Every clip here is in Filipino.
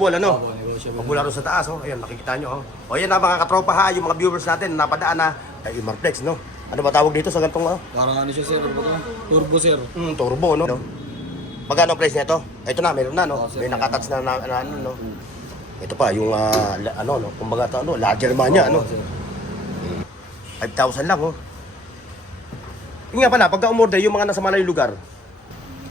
Wala no? Negotiable. Pagmula rin sa taas, oh. Ayan, nakikita nyo, oh. O yan na mga katropa ha, yung mga viewers natin na napadaan na ay Marflex, no? Ano ba tawag dito sa gantong, Parang ano siya sir, turbo sir. Turbo, no? Magkano ang price nito? Ito na, meron na, no? Sir, May nakatats na, ano, no? Ito pa, yung, ano, no? Kumbaga, ano, La Germania, ano? Sir. 5,000 lang, oh. Yung nga pala, pagka umorder, yung mga nasa malayong lugar,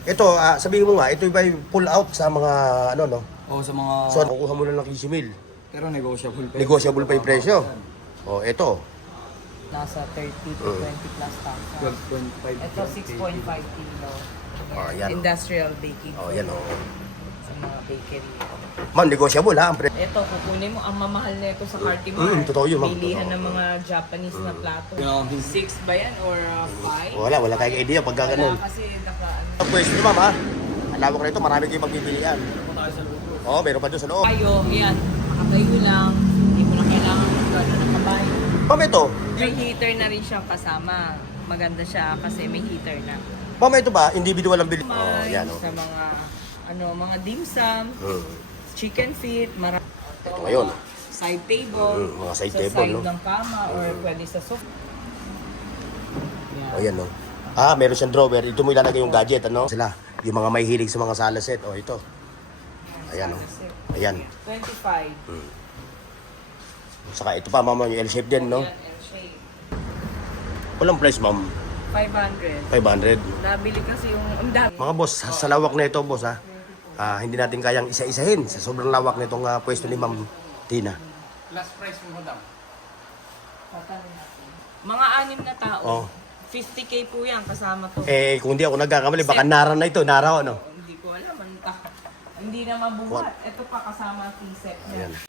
ito, sabihin mo nga, ito ba yung pull out sa mga, ano, no? Oo, sa mga... So, kukuha mo lang ng 15 mil. Pero negotiable pa. Negotiable pa yung presyo. O, ito. Nasa 30 to 20 plus tax. 12.5. Ito 6.5 kilo. Oh, yan. Industrial baking. O, yan, o. Sa mga bakery. Man, negotiable, ha? Ang presyo. Ito, kukunin mo ang mamahal na ito sa Cartimar. Totoo yun, ma'am. Bilihan Totoo. ng mga Japanese na plato. Yeah. 6 ba yan or 5? Wala tayong idea pagka ganun. Wala kasi naka... Ang pwesto nyo, ma'am, ha? Ang lawak na ito, marami kayong pagbibilian. Oo, meron pa doon sa loob. Kayo, yan. Makatayo lang. Hindi mo na kailangan gano'n ng kabayo. Ma'am, ito. May heater na rin siyang kasama. Maganda siya kasi may heater na. Ma'am, ito ba? Individual ang bili. Oh, May yan, o. sa mga mga dim sum, chicken feet, Ito ngayon. side table, Mga side sa table, side no? ng kama or pwede sa sofa. O, yan, no? Meron siyang drawer. Ito mo ilalagay yung gadget, ano? Sila, yung mga may hilig sa mga sala set. O, ito. Ayan, o. Ayan. 25. Saka ito pa, ma'am, yung L-shape din, no? Yan, L-shape. Walang price, ma'am. 500. 500. Nabili kasi yung ang dami. Mga boss, sa lawak na ito, boss, ha? Hindi natin kayang isa-isahin sa sobrang lawak nitong pwesto ni Ma'am Tina. Last price mo, madam. Mga 6 na tao. Oh. 50k po yan kasama to. Kung hindi ako nagkakamali, baka Nara na ito. Nara, ano? Hindi ko alam. Hindi na mabuhat. Ito pa kasama ang T-set niya. Ayan.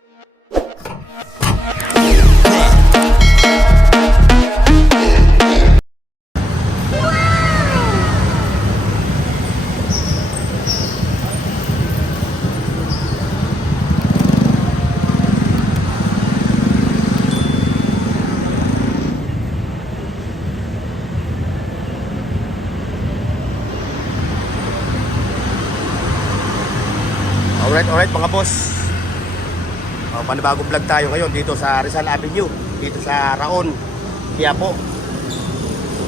Alright mga boss. Panibagong vlog tayo ngayon dito sa Rizal Avenue, dito sa Raon, Quiapo.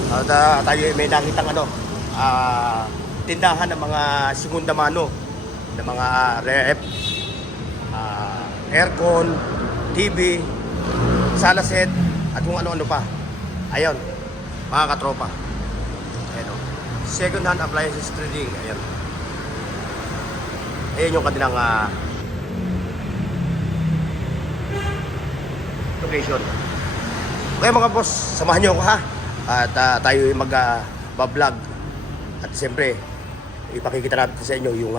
At tayo may nakitang tindahan ng mga segunda mano, ng mga ref, aircon, TV, sala set, at kung ano-ano pa. Ayun, mga katropa. Ayan, second hand appliances trading. Ayan. Ayan yung kanilang location. Kaya mga boss, samahan nyo ako ha. At tayo mag-vlog. At siyempre, ipakikita natin sa inyo yung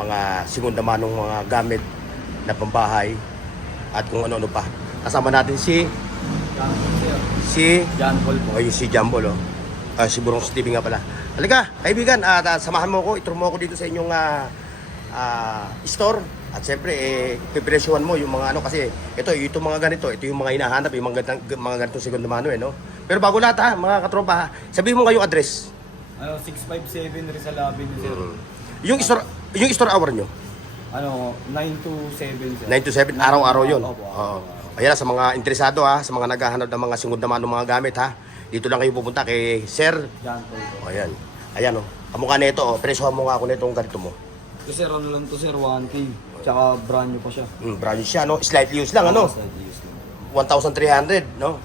mga segunda manong mga gamit na pambahay at kung ano-ano pa. Kasama natin si John Paul po. si Jambol, oh. Si Burong TV nga pala. Halika, kaibigan, samahan mo ako, ituro mo ako dito sa inyong store. At siyempre, pipresyuhan mo yung mga kasi ito mga ganito, ito yung mga hinahanap, yung mga ganitong segunda mano, no? Pero bago lahat ha, mga katropa, sabihin mo nga yung address. 657 Rizal Avenue, sir. Yung store hour nyo? 9 to 7, sir. 9 to 7, araw-araw yun. Opo. Ayan, sa mga interesado ha, sa mga naghahanap ng mga segunda mano mga gamit ha, dito lang kayo pupunta kay Sir. John Paul po. Ayan, ayan kamukha na ito, presyohan mo nga ako na itong ganito mo. Ito sir, ano lang to sir, 1K. Tsaka brand new pa siya. Brand new siya, no? Slightly used lang, ano? Slightly used lang. 1,300, no?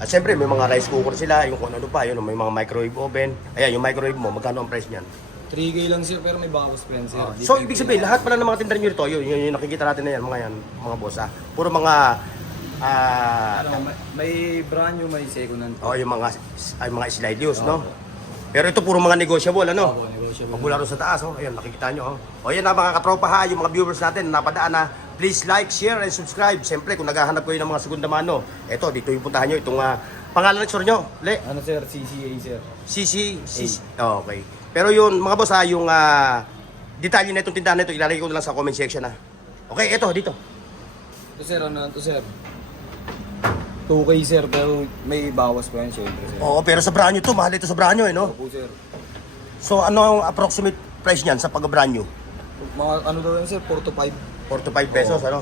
At siyempre, may mga rice cooker sila, yung kung ano pa, yun, may mga microwave oven. Ayan, yung microwave mo, magkano ang price niyan? 3K lang sir, pero may bawas pa yan sir. So, ibig sabihin, lahat pala ng mga tindahan nyo rito, yung nakikita natin na yan, mga boss, ha? Puro mga, may brand new, may second hand. yung mga slide use, no? Pero ito puro mga negotiable, ano? Opo, negotiable. Pagmula rin sa taas, oh. Ayan, nakikita nyo, oh. O yan na mga katropa ha, yung mga viewers natin, napadaan na, please like, share, and subscribe. Siyempre, kung naghahanap kayo ng mga segunda mano, eto, dito yung puntahan nyo, itong pangalan ng store nyo, Le? Ano sir, CCA sir. CC. Oh, okay. Pero yun, mga boss ha, yung detalye na itong tindahan na ito, ilalagay ko na lang sa comment section ha. Okay, eto, dito. Ito sir, ano to sir? 2K sir, pero may bawas pa yan syempre sir. Oo, pero sa brand new to, mahal ito sa brand new, no? Opo sir. So, ano ang approximate price niyan sa pag-brand new? Mga ano daw yun sir, 4 to 5. 4 to 5 pesos, ano?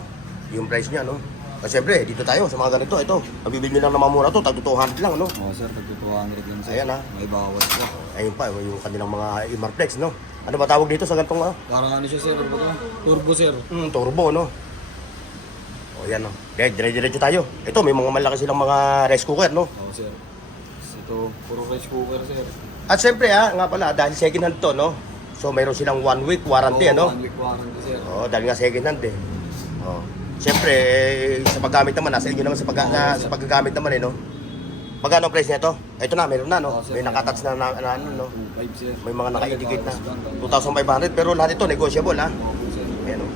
Yung price niya, no? Kasi siyempre, dito tayo sa mga ganito, ito. Mabibili nyo lang na mamura to, tag 200 lang, no? Oo sir, tag 200 lang sir. Ayan, May bawas po. Ayun pa, yung kanilang mga Imarflex, no? Ano ba tawag dito sa ganitong, Parang ano siya sir, turbo sir. turbo, no? O, yan, no? Dire-diretso tayo. Ito, may mga malaki silang mga rice cooker, no? Oo sir. Ito, puro rice cooker sir. At siyempre, nga pala, dahil second hand to, no? So, mayroon silang 1 week warranty, ano? 1 week warranty sir. Oo, dahil nga second hand, eh. Oo. Siyempre, sa paggamit naman, nasa inyo naman sa paggagamit naman, eh, no? Magkano ang price nito? Ito na, meron na, no? Oo, sir. May nakatouch na, ano, no? 2.5 sir. May mga naka-indicate na. 2,500, pero lahat ito, negotiable, ha? Oo sir. Ayan, no?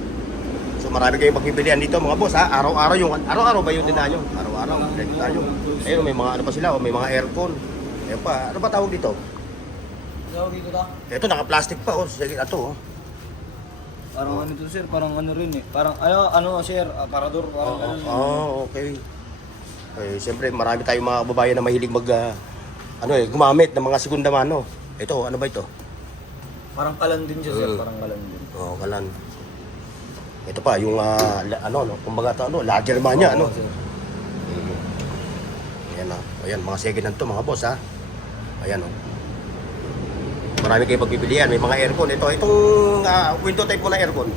So, marami kayong pagpipilian dito, mga boss, ha? Araw-araw ba yung tindahan nyo? Araw-araw, ready tayo. Ayun, may mga ano pa sila, may mga aircon. Ayun pa, ano ba tawag dito? Tawag dito ta? Ito, naka-plastic pa, oh. Sige, ito, oh. Parang ano to sir, parang ano rin eh. Parang ano sir, aparador, parang ano. Okay. Eh, siyempre, marami tayong mga babayan na mahilig gumamit ng mga segunda mano. Ito, ano ba ito? Parang kalan din siya sir, parang kalan din. Oh, kalan. Ito pa, yung, kumbaga ito, lager man niya, ano? Oo, sir. Ayan, ayan, mga second hand to, mga boss, ha? Ayan, oh. Marami kayong pagpipilian, may mga aircon. Itong window type mo na aircon.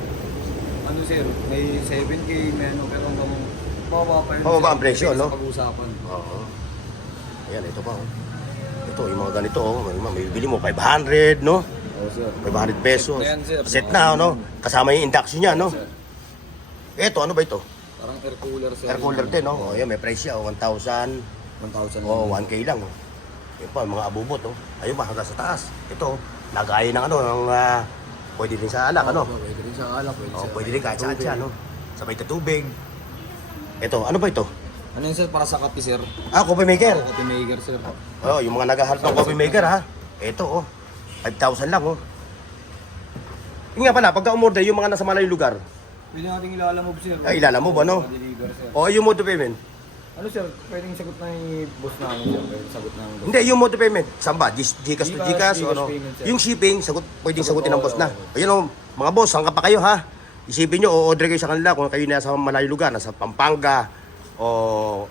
Ano sir, may 7K, may ano, pero hanggang mababa pa yun. Mababa sir. ang presyo, no? Sa pag-usapan. Oo. Ayan, ito pa, oh. Ito, yung mga ganito, oh. May bili mo, 500, no? Oo sir. 500 pesos. Ayan, sir. Set na, no? Kasama yung induction niya, no? Sir, Ito, ano ba ito? parang air cooler sir. Air cooler din, no? Oh, yan, may price siya, 1,000. 1,000 Oh, lang. 1K lang, oh. Yan pa, mga abubot, oh. Ayun pa, hanggang sa taas. Ito, lagay ng pwede din sa alak, ano? Oo, pwede rin siya alak, pwede Oh, siya. pwede rin kahit saan siya, no? Sabay tubig. Ito, ano ba ito? Ano yun sir, para sa kape sir? Coffee maker. Coffee maker sir. Oh, yung mga naghahalap ng coffee maker, ha? Ito, oh. 5,000 lang, oh. Yung nga pala, pagka umorder, yung mga nasa malayong lugar, Pwede natin ilalamove sir. Ay, ilalamove, ano? Deliver sir. o yung mode of payment. Ano sir, pwedeng sagot na yung boss namin sir. Pwedeng sagot na yung boss. Hindi, yung mode of payment. Saan ba? Gcash to Gcash, Gcash, o Gcash ano? payment, sir. Yung shipping, pwedeng sagutin ng boss na. Oo. Ayun, oh, mga boss, saan ka pa kayo, ha? Isipin nyo, o-order kayo sa kanila kung kayo nasa malayong lugar, nasa Pampanga, o...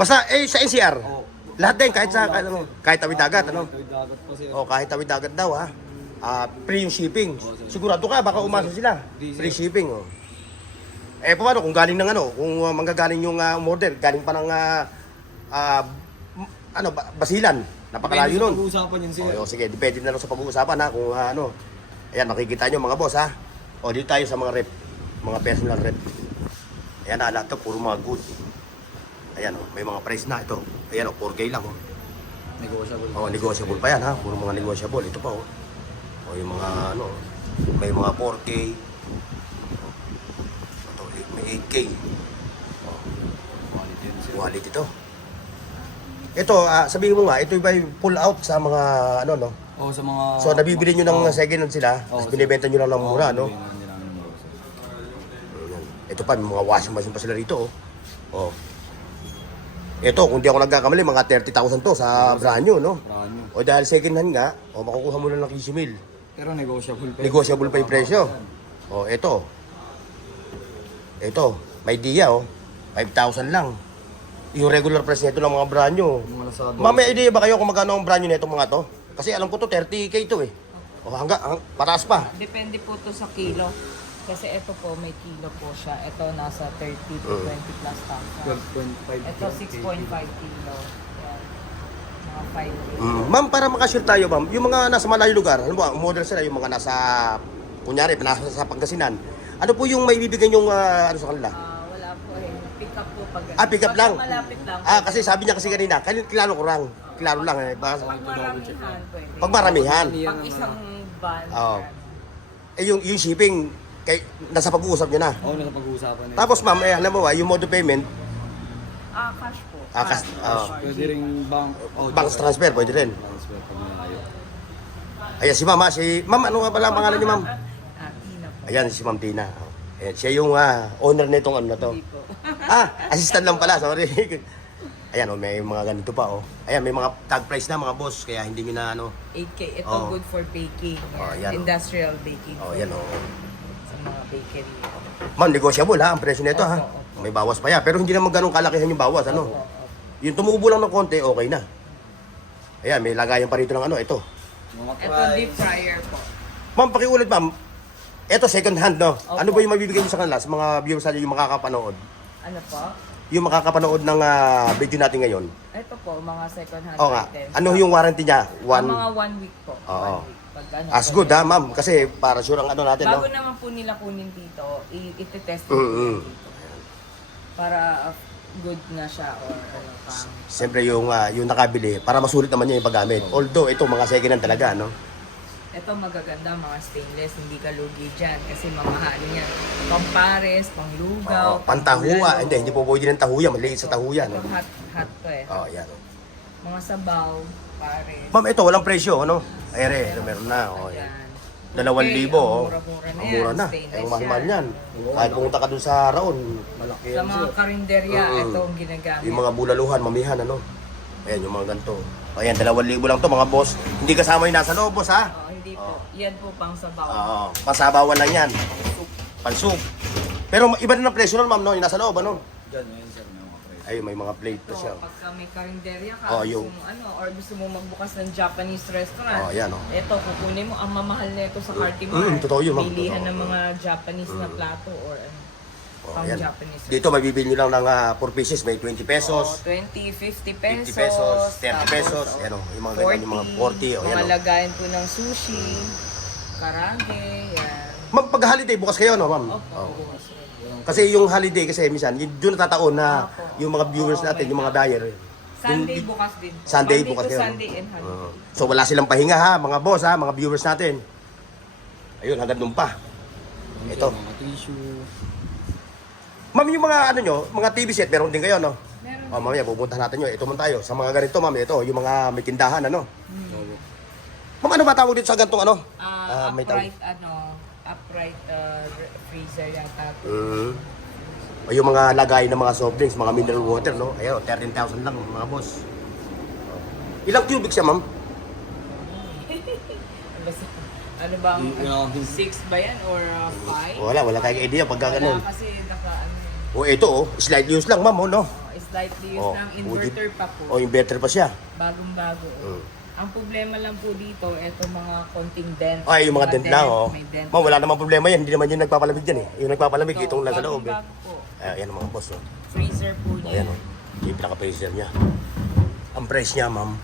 basta, sa NCR. Oo. Lahat din, kahit sa, Oo, lahat, kahit tawid dagat, ano? Tawid dagat pa sir. O, kahit tawid dagat daw, ha? Free yung shipping. Oo, sir. Sigurado ka, baka umasa sila. Di, sir. Free shipping, oh. Paano kung galing ng kung manggagaling yung order, galing pa ng Basilan, napakalayo nun. Pag-uusapan yun sir. Sige, depende na lang sa pag-uusapan, ha, kung ano. Ayan, makikita nyo mga boss, ha. O, dito tayo sa mga rep, mga personal rep. Ayan, lahat to, puro mga good. Ayan, may mga price na ito. Ayan, 4K lang, Negotiable. negotiable pa yan, ha. Puro mga negotiable. Ito pa, yung mga may mga 4K. Ito, may 8K. Quality yun sir. Quality ito. Ito, sabihin mo nga, ito ba yung pull out sa mga no? Oo, sa mga... So, nabibili nyo ng Oo. second hand sila, Oo, tapos sir. binibenta nyo lang ng Oo, mura, no? binibenta nila ng mura, sir. Ayan. Ito pa, may mga washing machine pa sila rito, oh. Ito, kung di ako nagkakamali, mga 30,000 to sa brand new, no? Brand new. O dahil second hand nga, makukuha mo lang ng 15 mil. Pero negotiable pa. Negotiable pa yung presyo. O, ito. Ito, may dia, 5,000 lang. Yung regular price nito ng mga brand new. Mga nasa... Ma'am, may idea ba kayo kung magkano ang brand new nitong mga to? Kasi alam ko to, 30K to, eh. O, pataas pa. Depende po to sa kilo. Kasi ito po, may kilo po siya. Ito nasa 30 to 20 plus thousand. 12.5. Ito 6.5 kilo. Yan. Mga 5 kilo. Ma'am, para makashare tayo, ma'am, yung mga nasa malayo lugar, ano ba, model sila, yung mga nasa, kunyari, nasa Pangasinan, ano po yung may bibigyan yung, sa kanila? Wala po eh. Pick up po pag... Pick up lang? Malapit lang. Kasi sabi niya kasi kanina, kilalo ko lang. Kilalo lang, eh. Pag maramihan pwede. Pag maramihan. Pag isang van. Oo. Yung shipping, nasa pag-uusap niyo na. Oo, nasa pag-uusapan nila. Tapos ma'am, alam mo ba, yung mode of payment, Cash po. Pwede rin bank... bank transfer, pwede rin. Transfer pag malayo. Ayan si ma'am, ma'am, ano nga pala ang pangalan ni ma'am? Tina po. Ayan, si Ma'am Tina. Ayan, siya yung owner nitong ano na to. Hindi po. Assistant lang pala, sorry. Ayan, oh, may mga ganito pa, oh. Ayan, may mga tag price na, mga boss. Kaya hindi nyo na, ano. 8K. Ito Oo. good for baking. Oh, yan, oh. Industrial baking. Oh, yan, oh. Sa mga bakery. Ma'am, negotiable, ha? Ang presyo nito, ha? Opo, opo. May bawas pa yan. Pero hindi naman ganun kalakihan yung bawas, ano. Opo, opo. Yung tumubo lang ng konti, okay na. Ayan, may lagayan pa rito ng ano, ito. Mga Ito deep fryer po. Ma'am, pakiulit, ma'am. Ito, second hand, no? Opo. Ano ba yung mabibigay nyo sa kanila, sa mga viewers natin yung makakapanood? Ano po? Yung makakapanood ng video natin ngayon. Ito po, mga second hand Oo nga. items. Ano yung warranty niya? Mga 1 week po. Oo. 1 week. Pag ano, As good, ha, ma'am? Kasi para sure ang ano natin, no? Bago naman po nila kunin dito, iti-test Mm, po mm. dito. Para good na siya or ano pang. Siyempre yung nakabili, para masulit naman niya yung paggamit. Although, ito, mga second hand talaga, no? Ito magaganda, mga stainless, hindi ka lugi dyan kasi mamahal yan. Pampares, panglugaw, Pantahuya. Hindi po pwede ng tahuya. Maliit sa tahuya, Ito no? hot to eh. Oh, yan. Mga sabaw, pares. Ma'am, ito, walang presyo, ano? Ere, meron na. Oh, yan. Ayan. 2,000, oh. Mura-mura na Ang yan. mura na. Stainless Ang mahal yan. yan. Kahit pumunta ka dun sa Raon, malaki Sa yan, mga sir. karinderya, Mm. ito ang ginagamit. yung mga bulaluhan, mamihan, ano? Ayan, yung mga ganito. Ayan, 2,000 lang to, mga boss. Hindi kasama yung nasa loob, boss, ha? Oo, hindi po. Yan po pang sabaw. Oo, pasabawan lang yan. Pansoup. Pero iba na ng presyo nun, ma'am, no? Yung nasa loob, ano? Dyan, ngayon, sir, may mga price. Ay, may mga plate pa So, siya. pagka may karinderya ka, Oh, gusto yung- mo ano, or gusto mo magbukas ng Japanese restaurant, Oh, yan, oh. ito, kukunin mo, ang mamahal na ito sa Cartimar. Totoo yun, ma'am. Bilihan Totoo. ng mga Japanese na plato or ano, Oh, pang yan. Japanese. Dito, mabibili nyo lang ng 4 pieces. May 20 Oh, pesos, 20, 50 50 pesos, pesos, 30 tapos, pesos. oh, Yan, oh. Yung mga ganyan, yung mga 40. Oh, yan, mga oh. lagayan po ng sushi, karage, yan. Ma'am, pag holiday, bukas kayo, no, ma'am? Opo, Oh. bukas. Kasi yung holiday, kasi minsan, doon natataon na Opo. yung mga viewers Oo, natin, may yung mga tama. buyer. Sunday bukas din. Sunday Monday bukas to kayo. Sunday and holiday. So wala silang pahinga, ha, mga boss, ha, mga viewers natin. Ayun, hanggang doon pa. Yung, Ito. sir, mga tissue. Ma'am, yung mga ano nyo, mga TV set, meron din kayo, no? Meron. Oh, mamaya, pupuntahan natin nyo. Ito man tayo. Sa mga ganito, ma'am, ito, yung mga may tindahan, ano? Oo. Ma'am, ano ba tawag dito sa gantong ano? May tawag. Upright freezer yata. O yung mga lagay ng mga soft drinks, mga mineral water, no? Ayun, 13,000 lang, mga boss. Ilang cubic siya, ma'am? Ano bang, Yung- 6 ba yan or 5? Wala tayong idea pagka ganun. Wala kasi naka ano, O ito, oh, slight use lang, ma'am, oh, no? slightly used Oh, ng inverter pa po. O, inverter pa siya. Bagong-bago. Mm. Ang problema lang po dito, eto mga konting dent. Ay, yung mga dent lang, oh. May dent. Ma'am, wala namang problema yan. Hindi naman yung nagpapalamig dyan, eh. Yung nagpapalamig, So, itong nasa loob, eh. bagong-bago po. Ayan, mga boss, oh. Freezer po niya. Ayan, oh. Yung pinaka-freezer niya. Ang price niya, ma'am,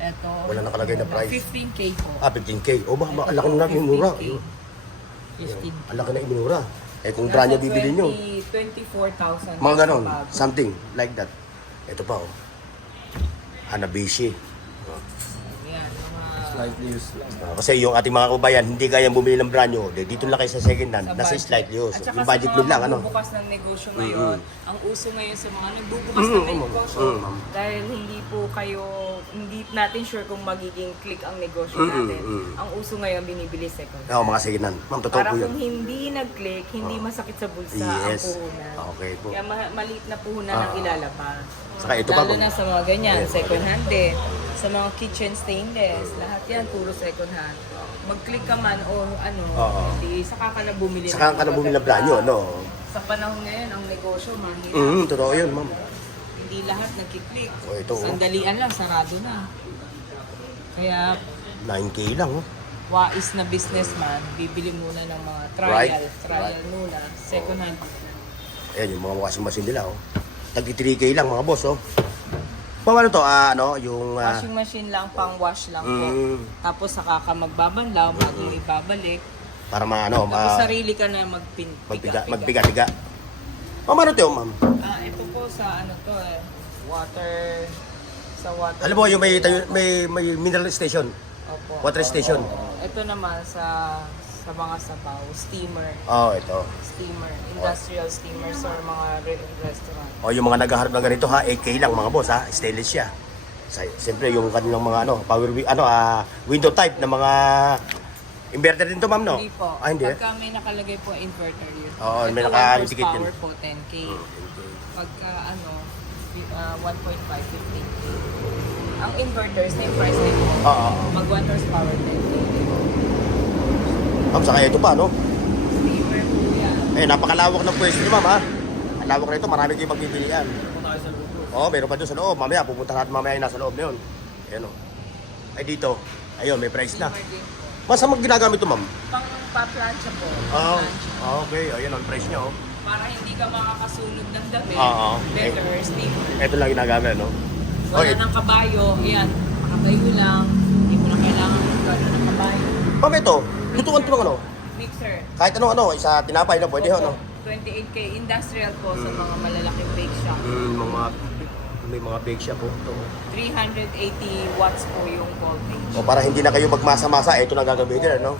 Eto. Wala nakalagay na price. 15K po. 15K. O ba, ang laki na inura. 15K. Ang laki na inura. Eh, kung brand niya bibili nyo. 24,000. Mga ganon, Bago. something like that. Ito pa, oh. Hanabishi. Yan, mga Slightly used lang. Kasi yung ating mga kababayan, hindi kayang bumili ng brand nyo. Dito lang kayo sa second hand, sa nasa budget. slightly use. At saka Yung budget sa bill mga lang, ano. magbubukas ng negosyo ngayon, ang uso ngayon sa mga nagbubukas ng negosyo, dahil hindi natin sure kung magiging click ang negosyo natin. Ang uso ngayon, binibili second. Oo, mga second hand. Ma'am, totoo Para po yun. kung hindi nag-click, hindi masakit sa bulsa ang Yes. puhunan. Okay po. Kaya maliit na puhunan ang ilalabas. Saka ito pa Lalo po. na sa mga ganyan, Yes, second hand din. Sa mga kitchen stainless, lahat yan puro second hand. Mag-click ka man o ano, Oo. hindi, saka ka na bumili. Saka ka na bumili ng brand nyo, ano. Sa panahon ngayon, ang negosyo, mahirap. Totoo yun, ma'am. Hindi lahat nagkiklik. O, ito, oh. Sandalian lang, sarado na. Kaya, 9K lang, oh. wais na businessman, bibili muna ng mga Right. trial muna, second hand. Ayan, yung mga washing machine nila, oh. Tagti 3K lang, mga boss, oh. Pang ano to, yung... Washing machine lang, pang wash lang po. Mm. Tapos saka ka magbabanlaw, bago ibabalik. para Tapos sarili ka na magpiga-piga. Ma'am, ano to, ma'am? Ito po sa ano to water, sa water. Alam mo, yung may mineral station. Opo. Water station. Ito naman sa mga sabaw, steamer. Oh, ito. Steamer, industrial steamers or mga restaurant. O, yung mga naghaharap ng ganito, ha, 8K lang, mga boss, ha. Stainless siya. Siyempre, yung kanilang mga, window type na mga inverter din to, ma'am, no? Hindi po. Hindi. Pagka may nakalagay po inverter yun. Oo, may Ito, naka-indicate 1 yun. horsepower po, 10K. Pagka 1.5, 15K. Ang inverter, same price din po. Oo. Mag 1 horsepower 10K. Ma'am, saka ito pa, no? Steamer po yan. Eh, napakalawak ng pwesto niyo, ma'am, ha? Ang lawak na ito, marami kayong pagpipilian. Punta kayo sa loob. Oo, meron pa doon sa loob. Mamaya, pupunta natin mamaya yung nasa loob na yun. Ayan, o. Ay, dito. Ayun, may price na. Steamer din po. Masa mag ginagamit ito, ma'am? Pang pa-plancha po. Oo. Plancha. Okay, ayun, ang price niya, oh. Para hindi ka makakasunod ng damit. Oo. Better, steamer. Ito lang ginagamit, no? Wala Okay. ng kabayo. Ayan, makatayo lang. Hindi mo na kailangan magkaroon ng kabayo. Ma'am, ito. Lutuan ito ng ano? Mixer. Kahit ano, isa tinapay na pwede, Opo, ano? 28K industrial po sa mga malalaking bake shop. May mga bake shop po. Ito. 380 watts po yung voltage. O para hindi na kayo magmasa-masa, ito na gagamitin, ano?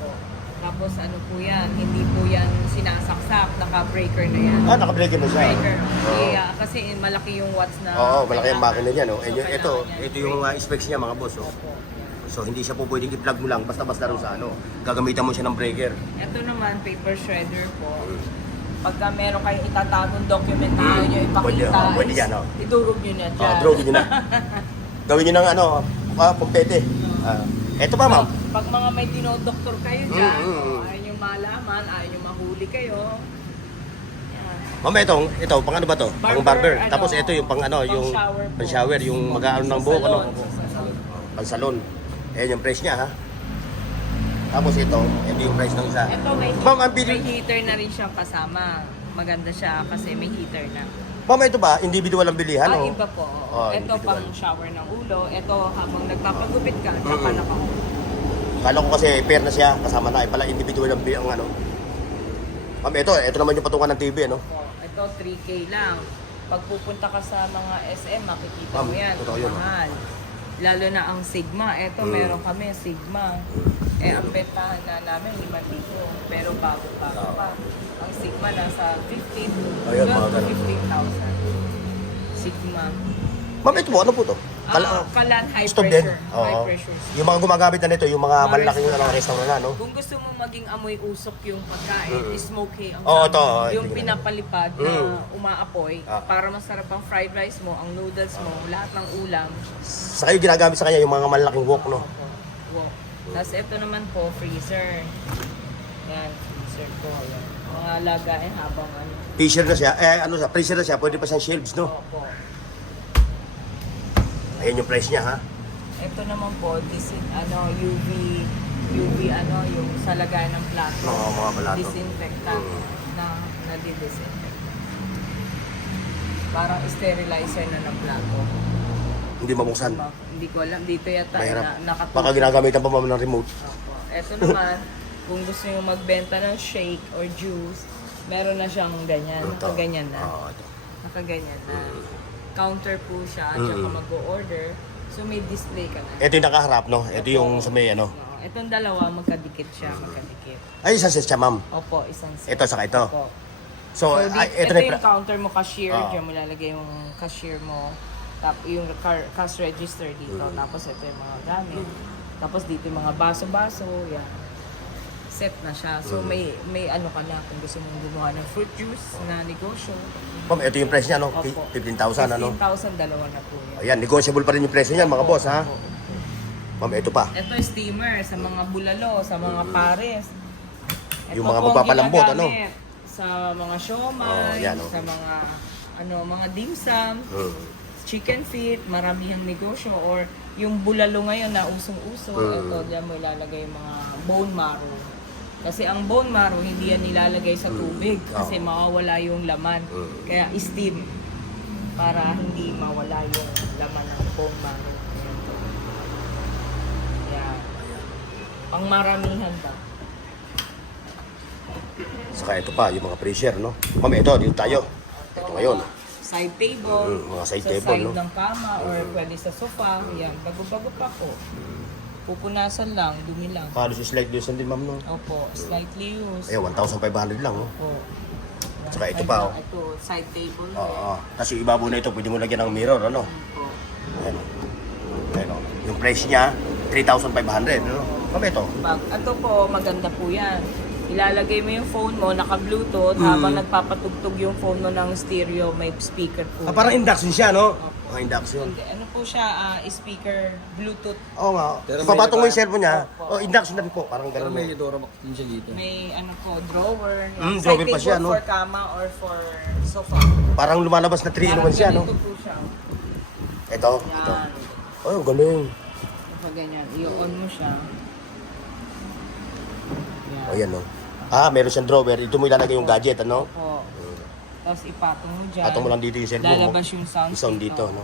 Tapos ano po yan, hindi po yan sinasaksak, naka-breaker na yan. Ah, naka-breaker na siya. Breaker. Oo. Yeah, kasi malaki yung watts na... Oo, malaki ang makina niya, no? So, And ito, kailangan yan ito yung breaker. specs niya, mga boss, oh. Opo. So, hindi siya po pwedeng i-plug mo lang, basta-basta rin sa ano. Gagamitan mo siya ng breaker. Ito naman, paper shredder po. Pagka meron kayong itatagong document na ayaw nyo ipakita, Pwede yan, oh. idurog nyo na dyan. Drone nyo na. Gawin nyo ng ano, pumpete. Ito pa, ma'am. Pag mga may dinodoktor kayo dyan, Mm. ayaw nyo malaman, ayaw nyo mahuli kayo. Yan. Ma'am, ito, pang ano ba to? Pang barber. ano, Tapos ito yung pang ano, pang yung shower po. pang shower, yung mag-aano ng Sa buhok, ano? salon, sa salon. Pang salon. Ayan yung price niya, ha? Tapos ito yung price ng isa. Ito may, Ma'am, ang bili- may heater na rin siyang kasama. Maganda siya kasi may heater na. Ma'am, ito ba? Individual ang bilihan, Ah, o? iba po. Oh, Ito individual. pang shower ng ulo. Ito habang nagpapagupit ka, tsaka Mm. naka Kala ko kasi pair na siya, kasama na. Pala individual ang ang ano. Ma'am, ito naman yung patungan ng TV, ano? po. Ito 3K lang. Pag pupunta ka sa mga SM, makikita Ma'am, mo yan. totoo yun, Mahal. Lalo na ang Sigma. Ito meron kami, Sigma. Eh, ang bentahan na namin, 5,000. Pero bago pa. Ang Sigma nasa 15, Ayun, 12 mga to ganun. 15,000. Sigma. Ma'am, ito po, ano po to? Kalan, high stove din? pressure. High Oo. pressure. Yung mga gumagamit na nito, yung mga Mga malalaking restaurant. restaurant na, no? Kung gusto mo maging amoy usok yung pagkain, smoky ang Oo, tama. to, Yung hindi ko pinapalipad na umaapoy Ah. para masarap ang fried rice mo, ang noodles mo, lahat ng ulam. Sa kayo ginagamit sa kanya yung mga malalaking wok, no? Wow. Tapos ito naman po, freezer. Yan, freezer po. Yan. Mga lagain habang ano. Freezer na siya, freezer na siya, pwede pa siyang shelves, no? Opo. Ayan yung price niya, ha? Ito naman po, UV yung sa lagayan ng plato. Oo, mga plato. Disinfectant na nadi-disinfect. Parang sterilizer na ng plato. Hindi mabuksan. Hindi ko alam, dito yata Mahirap. nakatutok. Baka ginagamitan pa ma'am ng remote. Opo. Ito naman, kung gusto nyo magbenta ng shake or juice, meron na siyang ganyan, nakaganyan na. Oo, ito. Nakaganyan na. Counter po siya, at saka mag-order. So may display ka na. Ito yung nakaharap, no? Ito yung sa may, ano? Oo. Itong dalawa, magkadikit siya, magkadikit. Ay, isa set siya, ma'am. Opo, isang set. Ito, saka ito. Opo. So, So, ito ito na yung counter mo, cashier. Oo. Diyan mo lalagay yung cashier mo. Yung cash register dito. Tapos ito yung mga gamit. Tapos dito yung mga baso-baso. Yan. Set na siya. So may ano ka na kung gusto mong gumawa ng fruit juice na negosyo. Ma'am, ito yung price niya, no? Opo. 15,000, ano? 15,000, dalawa na po yan. Ayan, negotiable pa rin yung presyo niyan, mga boss, ha? Opo. Ma'am, ito pa. Ito yung steamer sa mga bulalo, sa mga pares. Yung Ito mga po ang magpapalambot, ano? ginagamit sa mga siomay, Oh, yan, oh. sa mga mga dim sum, chicken feet, maramihang negosyo or yung bulalo ngayon na usong-uso, ito diyan mo ilalagay yung mga bone marrow. Kasi ang bone marrow hindi yan nilalagay sa tubig kasi mawawala yung laman. Kaya steam para hindi mawala yung laman ng bone marrow. Ayan po. Yan. Ang maramihan ba? Saka ito pa, yung mga freezer, no? Ma'am, ito, dito tayo. Ito ngayon. Side table, Mga side sa table, side no? ng kama or pwede sa sofa. Yan, bago-bago pa po. Pupunasan lang, dumi lang. Halos slight loosen din, ma'am, no? Opo, slightly used. Eh, 1,500 lang, no? Opo. Saka ito pa, oh. Ito, side table. Oo. Tapos yung ibabaw na ito, pwede mo lagyan ng mirror, ano? Opo. Ayan, o. Ayan, o. Yung price niya, 3,500, ano? Ma'am, ito. Ito po, maganda po yan. Ilalagay mo yung phone mo, naka-Bluetooth, habang nagpapatugtog yung phone mo ng stereo, may speaker po. Parang induction siya, no? Induction. Hindi, ano po siya, speaker, Bluetooth. Oo nga. Pero may Papatong mo yung iba- cellphone niya. Induction na rin po. Parang Pero gano'n. may Doromax din siya dito. May ano po, drawer. Mm, Side drawer pa table siya, no? for kama or for sofa. Parang lumalabas na 3-in-1 siya, no? ganito po siya. Ito. Yan. Oh, galing. Kapag ganyan, i-on mo siya. Yan. O, yan, no? Meron siyang drawer. Ito mo ilalagay yung gadget, ano? Po. Tapos ipatong mo dyan. Atong mo lang dito yung cellphone mo. Lalabas yung sound. Yung sound dito, no?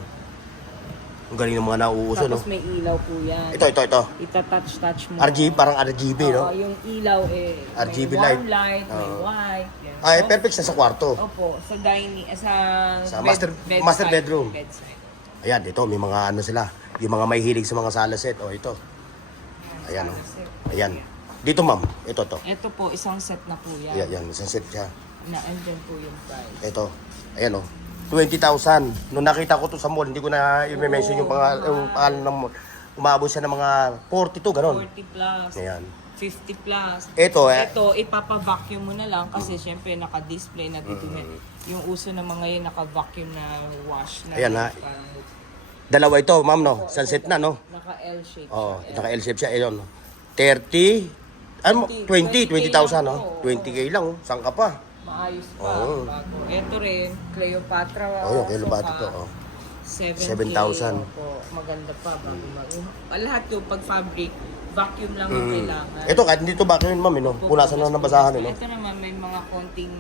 Ang galing ng mga nauuso, no? Tapos may ilaw po yan. Ito. Itatouch-touch mo. Parang RGB, no? Yung ilaw RGB may light. warm light, may Oo. white. Yan. Ay, perfect siya sa kwarto. Opo, sa dining, Sa master bedroom. Bedside. Ayan, ito, may mga ano sila. Yung mga may hilig sa mga sala set. O, ito. Ayan, oh. Ayan. Dito, ma'am. Ito, to. Ito po, isang set na po yan. Ayan, isang set siya. Na-andyan po yung price. Ito. Ayan, oh. 20,000. Nung nakita ko to sa mall, hindi ko na i-mention yung pangalan ng mall. Umabot siya ng mga 42, ganon. 40 plus, Ayan. 50 plus. Ito, Ito, ipapa-vacuum mo na lang kasi syempre naka-display na dudumi. Yung uso ng mga yun, naka-vacuum na wash na. Ayan, ha. Parang Dalawa ito, ma'am, no? Sunset na, no? naka-L-shape. Oh, naka-L-shape siya. Ayun, 30, ano, 20,000, no? 20K lang, oh. Saan ka pa? Maayos pa. Oo. Bago. Ito rin, Cleopatra. Oh, yung Cleopatra to, oh. 7,000. Opo, maganda pa. Bago lahat yung pag fabric, vacuum lang yung kailangan. Ito, kahit hindi ito vacuum, ma'am, no? Punasan lang ng basahan, no? Ito naman, may mga konting,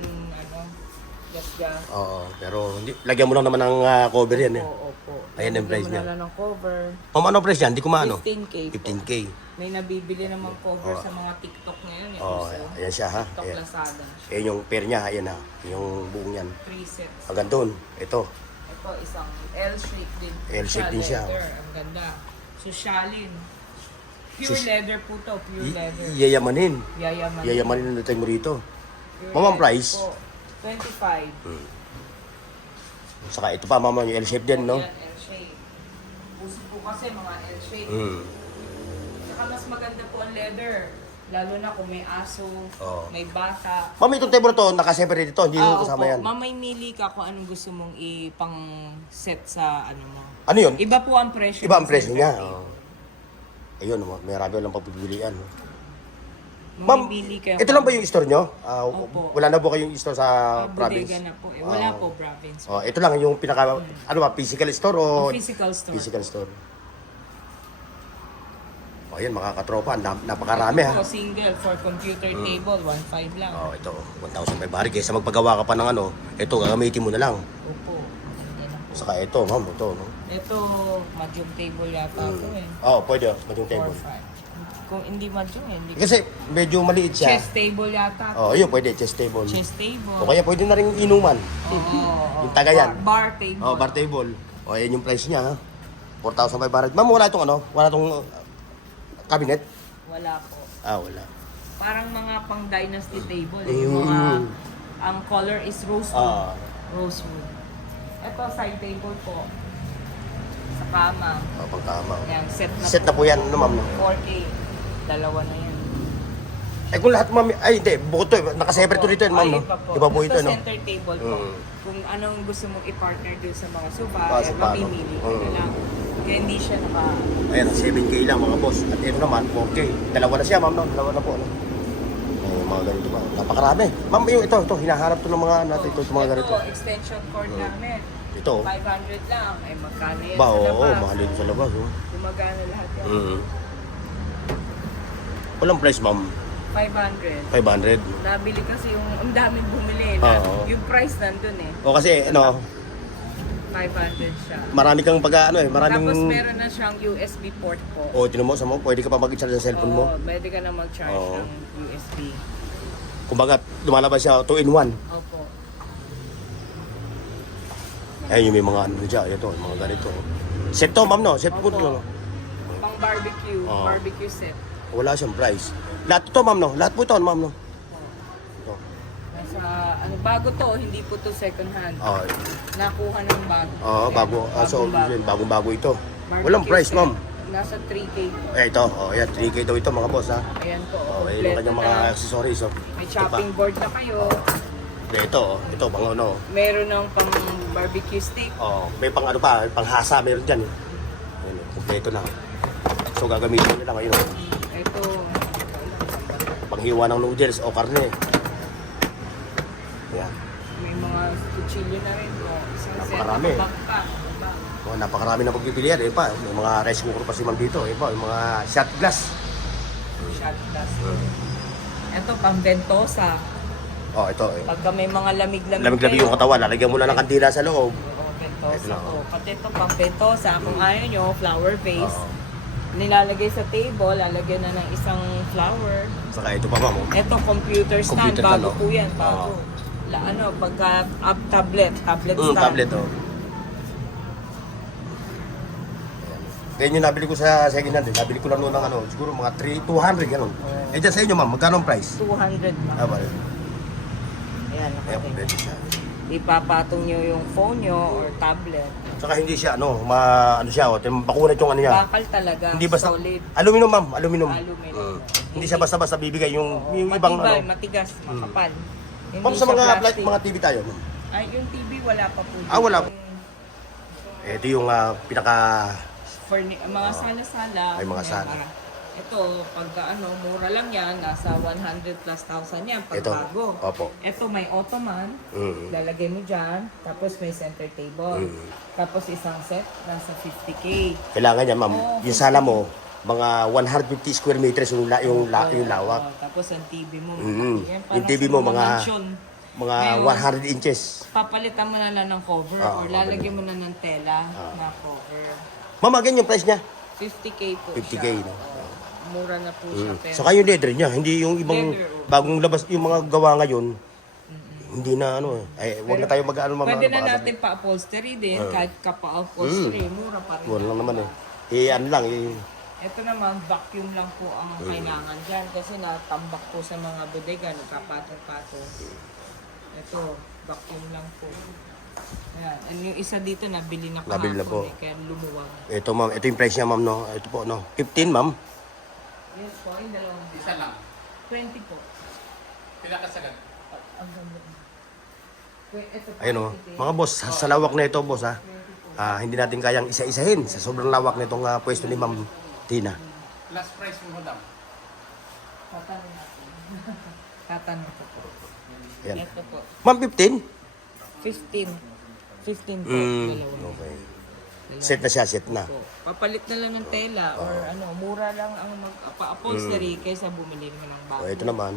gas-gas. Oo, pero hindi, lagyan mo lang naman ng cover yan, eh. Opo. Ayan ang price niya. Wala ng cover. Ma'am, ano price yan? Hindi ko maano. 15K po. 15K. May nabibili naman cover sa mga TikTok ngayon. Oh, ayan siya, ha? TikTok Ayan. Lazada. Ayan yung pair niya, ayan ha. Yung buong yan. 3 sets. Hanggang doon, ito. Ito, isang L-shape din. L-shape din siya. Leather. Ang ganda. Socialin. Pure leather po to. Pure leather. Yayamanin. Yayaman. Yayamanin na natin mo rito. Pure Ma'am, ang leather price? po, 25. Saka ito pa, mama, yung L-shape din, no? Yan, L-shape. Puso po kasi mga L-shape. Mm. Saka mas maganda po ang leather. Lalo na kung may aso, Oo. may bata. Ma'am, itong table na to, nakaseparate ito. Hindi mo kasama opo. yan. Mamimili ka kung anong gusto mong ipang-set sa ano mo. Ano yun? Iba po ang presyo. Iba ang ng presyo niya. center Oh. Ayun, may marami lang pagpipilian. No? Ma'am, Mamimili kayo. ito lang ba yung store nyo? Opo. Wala na po kayong store sa province? Bodega na po. Wala po province. Oh, ito lang yung pinaka, ano ba, physical store o? Physical store. Physical store. Oh, yan, makakatropa. Napakarami, ha? Ito, single for computer table, 1.5 lang. Oh, ito, 1,500. Kaysa magpagawa ka pa ng ano, ito, gagamitin mo na lang. Opo. Yan na po. Saka ito, ma'am, ito, no? Ito, mahjong table yata ito eh. Oh, pwede, maging table. 4.5. Kung hindi mahjong eh, hindi. Kasi medyo maliit siya. Chess table yata. Oh, yun, pwede, chess table. Chess table. O kaya pwede na rin inuman. Oo. Yung tagayan. Bar table. Oh, bar table. O, yan yung price niya, ha? 4,500. Ma'am, wala itong ano? Wala itong cabinet? Wala po. Wala. Parang mga pang dynasty table. Mm. Yung mga, ang color is rosewood. Ah. Rosewood. Ito, side table po. Sa kama. Pagkama. Yan, Set na po yan, ano, ma'am? 4K. Dalawa na yan. Eh, kung lahat, ma'am, ay, hindi, bukod to, nakaseparate to rito, ma'am, no? Iba po ito, no? Center table po. Mm. Kung anong gusto mong i-partner doon sa mga sofa, sofa, no? mamimili ka na lang. Kaya hindi siya Ayan, 7K lang, mga boss. At ito naman, 4K. Dalawa na siya, ma'am, no? Dalawa na po, ano? Mga ganito ba? Napakarami. Ma'am, yung ito, hinaharap to ng mga natin, ito, mga ganito. Ito, extension cord namin. Ito, 500 lang. Ay, magkano yan ba, sa oo, labas? mahal ito sa labas, oh. Gumagana lahat yan. Walang price, ma'am. 500. 500. Nabili kasi ang daming bumili na. Oo. Yung price nandun eh. O kasi, ano, 500 siya. marami kang maraming... Tapos meron na siyang USB port po. O, tinan mo, sa mo, pwede ka pa mag-charge ng cellphone mo. Oo, pwede ka na mag-charge Oo. ng USB. Kumbaga, lumalabas siya 2-in-1. Opo. Ayun yung may mga ano dyan. Ito, yung mga ganito. Set to, ma'am, no? Set po Opo. to. Pang barbecue. Oo. Barbecue set. Wala siyang price. Lahat ito, ma'am, no? Lahat po ito, ma'am, no? Ito. Nasa, bago to, hindi po to second hand. Nakuha ng bago. Oo, Ayan, bago. So, bagong-bago. yun, bagong-bago ito. Barbecue Walang price, set. ma'am. Nasa 3K po. Ito, ayan, 3K daw ito mga boss ha. Ayan po. Ayan yung kanyang mga na. accessories. May Ito pa. chopping board na kayo. Ito, pang ano. Meron ng pang barbecue stick. May pang ano pa, pang hasa meron dyan. Ayan, kompleto na. So gagamitin nila ngayon. Ito. Panghiwa ng noodles o karne. Ayan. May mga kutsilyo na rin po. Isang set Napakarami. na backpack. Napakarami na pagpipilian. Pa, may mga rice cooker pa si Ma'am dito. Pa, yung mga shot glass. Shot glass. Ito, pang ventosa. Ito. Pagka may mga lamig-lamig Lamig-lamig yung katawan. Lalagyan mo lang ng kandila sa loob. Ventosa Ito na, po. Pati ito, pang ventosa. Kung ayaw nyo, flower vase. Nilalagay sa table, lalagyan na ng isang flower. Saka ito pa, Ma'am. Ito, computer stand. Computer stand, Bago po yan. Bago. Pagka tablet stand. Tablet, Ganyan yung nabili ko sa second hand. Nabili ko lang noon ng siguro mga 200 ganun. Dyan sa inyo, Ma'am, magkano ang price? 200 na. Ba? Ayan, Ayan, nakatingin. kompleto siya. Ipapatong nyo yung phone nyo or tablet. Saka hindi siya, ano siya, bakunat yung ano niya. Bakal talaga. Hindi basta, Solid. Aluminum, Ma'am, aluminum. Aluminum. Hindi siya basta-basta bibigay yung ibang matibay, ano. matigas, makapal. Hindi Ma'am, sa siya mga plastic. mga TV tayo, Ma'am. Ay, yung TV wala pa po. Wala. Yung Ito yung pinaka... mga sala-sala. Ay, mga sala. Ito, pagka mura lang yan, nasa 100 plus thousand yan, pag Ito, bago. opo. Ito may ottoman, Mm. lalagay mo dyan, tapos may center table. Tapos isang set, nasa 50K. Kailangan yan, Ma'am. Oo. Yung sala mo, mga 150 square meters yung lawak. Tapos ang TV mo. Mm. Yan, Yung TV mo, mansion. mga Ngayon, 100 inches. papalitan mo na lang ng cover Oo, or lalagyan mo na ng tela na cover. Ma'am, ganyan yung price niya. 50K po 50K, siya. no? Oo. Mura na po siya. Pero Saka yung leather niya, hindi yung ibang Leather, oo. bagong labas, yung mga gawa ngayon, hindi na wag na tayo mag-ano Ma'am. pwede na baka natin pa-upholstery din. Kahit ka-pa-upholstery, mura pa rin. Wala lang naman ano lang, Ito naman, vacuum lang po ang kailangan dyan. Kasi natambak po sa mga bodega, nagkapatong-patong. Ito, vacuum lang po. Ayan. And yung isa dito, nabili na kahapon. Nabili na po. Kaya lumuwag. ito Ma'am, ito yung price niya Ma'am, no? Ito po, no? 15 Ma'am. Yes po, yung dalawang Isa lang. 20 po. Pinakasagad. Ang ganda. Ito po, Ayun mga boss, sa lawak na ito boss hindi natin kayang isa-isahin sa sobrang lawak nitong pwesto ni Ma'am Tina. Last price mo, madam. tatanong natin. Tatanong ko po. Ayan. Ito po. Ma'am, 15? 15. 15 po. Dalawa. Okay. Set na siya, set na. Po. Papalit na lang ng tela or mura lang ang pa-upholstery kaysa bumili mo ng bago. Ito naman.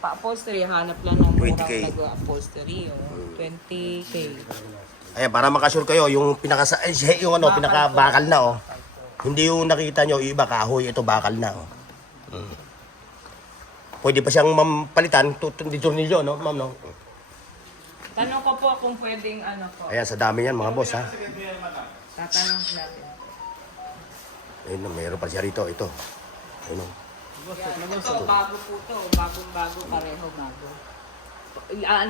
Pa-upholstery, hanap lang ng murang 20K. nag-upholstery. 20K. Ayan, para makasure kayo, yung pinaka-bakal na Hindi yung nakita nyo, yung iba kahoy, ito bakal na Pwede pa siyang palitan, tornilyo, no, Ma'am, no? Tanong ko po kung pwedeng po. Ayan, sa dami yan, mga boss, Tatanong natin. Ayun, mayroon pa siya rito, ito. Ayun, Ito, bago po to. Bagong-bago, pareho bago.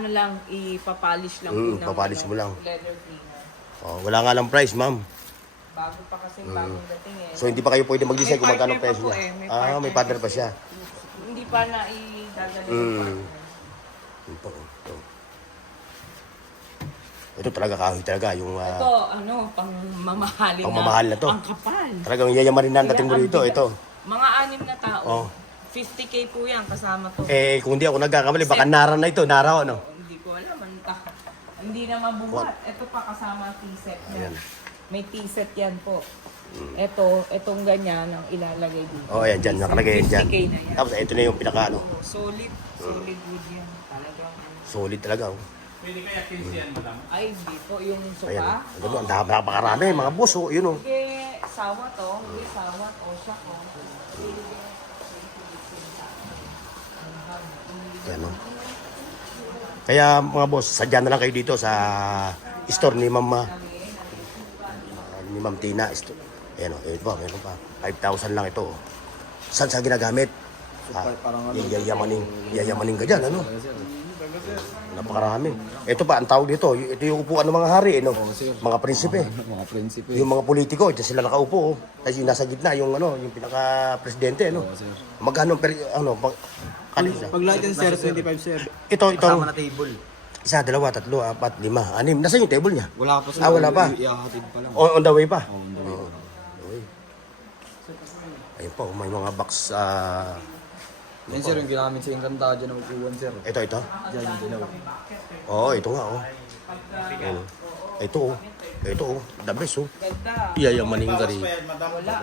Lang, ipapolish lang po ng papolish mo lang. leather cleaner. Wala nga lang price, Ma'am. Bago pa kasi bagong dating So, hindi pa kayo pwede mag-decide kung magkano partner pa price po niya. May partner pa siya. Hindi pa na i-dadala yung partner. Ito talaga kahoy talaga, yung Ito, pang mamahalin Pangmamahal na to. Ang kapal. talagang yayamanin na dating mo Kaya ang rito, bigat. ito. Mga 6 na tao. Oh. 50K po yan, kasama to. Kung hindi ako nagkakamali, baka nara na ito, nara ano. Hindi ko alam, hindi na mabuhat. Ito pa kasama ang T-set niya. Ayan. May T-set yan po. Itong ganyan ang ilalagay dito. Ayan dyan, nakalagay yan dyan. 50K na yan. Tapos ito na yung pinaka Solid wood yan. Talagang solid talaga. Pwede kaya 15 yan, madam. Ay, hindi po. Yung Ayan, sopa. ang napakarami, mga boss, yun Hindi sawa to. Hindi sawa o siya ko. Ayan, Kaya mga boss, sadya na lang kayo dito sa store ni Ma'am Tina. Ayan ito pa, meron pa. 5,000 lang ito. Saan sa ginagamit? Yayamanin ka dyan, Napakarami. Ito pa, ang tawag dito, ito yung upuan ng mga hari, no? Mga prinsipe. Mga prinsipe. Yung mga politiko, ito sila nakaupo. Oh. Kasi nasa gitna yung yung pinaka-presidente, no? Magkano kalisa? Pag lahat yan, sir, 25, sir. Ito, Kasama na table. isa, dalawa, tatlo, apat, lima, anim. Nasaan yung table niya? Wala pa, sir. Wala pa. Ihahatid pa lang. On the way pa? On the way. Ayun po, may mga box, Yan, sir, yung ginamit sa Encantada dyan ng upuan, sir. ito. Dyan, dilaw. Oo, ito nga, oh. Ayun. Ito, oh. Ito, oh. The best, oh. Ganda. Iyayamanin ka rin. Wala.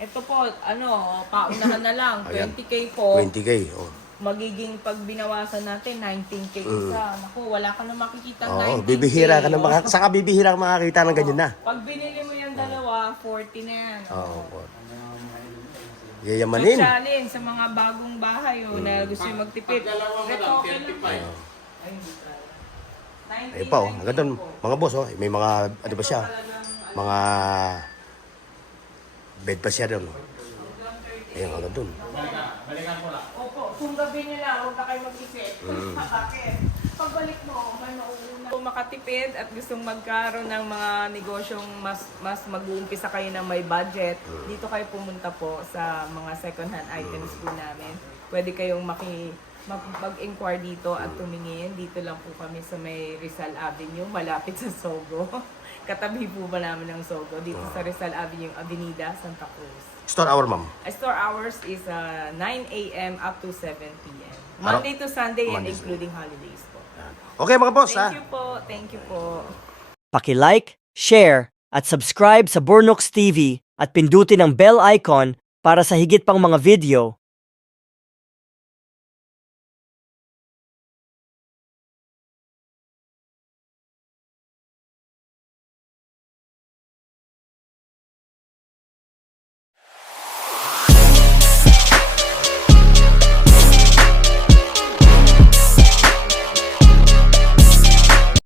Ito po, paunahan na lang. Ayan. 20K po. 20K, oh. Magiging pag binawasan natin, 19K isa. Naku, wala ka na makikita Oo, 19K. bibihira ka na saka bibihira ka makakita ng ganyan na. Pag binili mo yung dalawa, 40 na yan. Oo. Yayamanin. Challenge sa mga bagong bahay na gusto yung magtipid. Dalawa, Ito, madam, okay lang. 35. Ay, hindi tayo. Ayun pa, oh. Ang ganda, mga boss, oh. May mga, ano ba siya? Mga bed pa siya doon. Ayun, ang ganda doon. Balikan ko lang. Opo, kung gabi nila, huwag na kayo mag-isip. Bakit? Pagbalik mo, manuuna. Kung makatipid at gustong magkaroon ng mga negosyong mas mag-uumpisa kayo ng may budget, dito kayo pumunta po sa mga second-hand items po namin. Pwede kayong mag-inquire dito at tumingin. Dito lang po kami sa may Rizal Avenue, malapit sa Sogo. Katabi po ba namin ng Sogo, dito sa Rizal Avenue, Avenida, Santa Cruz. Store hour, ma'am. Store hours is 9 a.m. up to 7 p.m. Monday to Sunday and Monday to including holidays po. Okay, mga boss, ha? Thank you po. Thank you po. Paki-like, share, at subscribe sa Bornox TV at pindutin ang bell icon para sa higit pang mga video.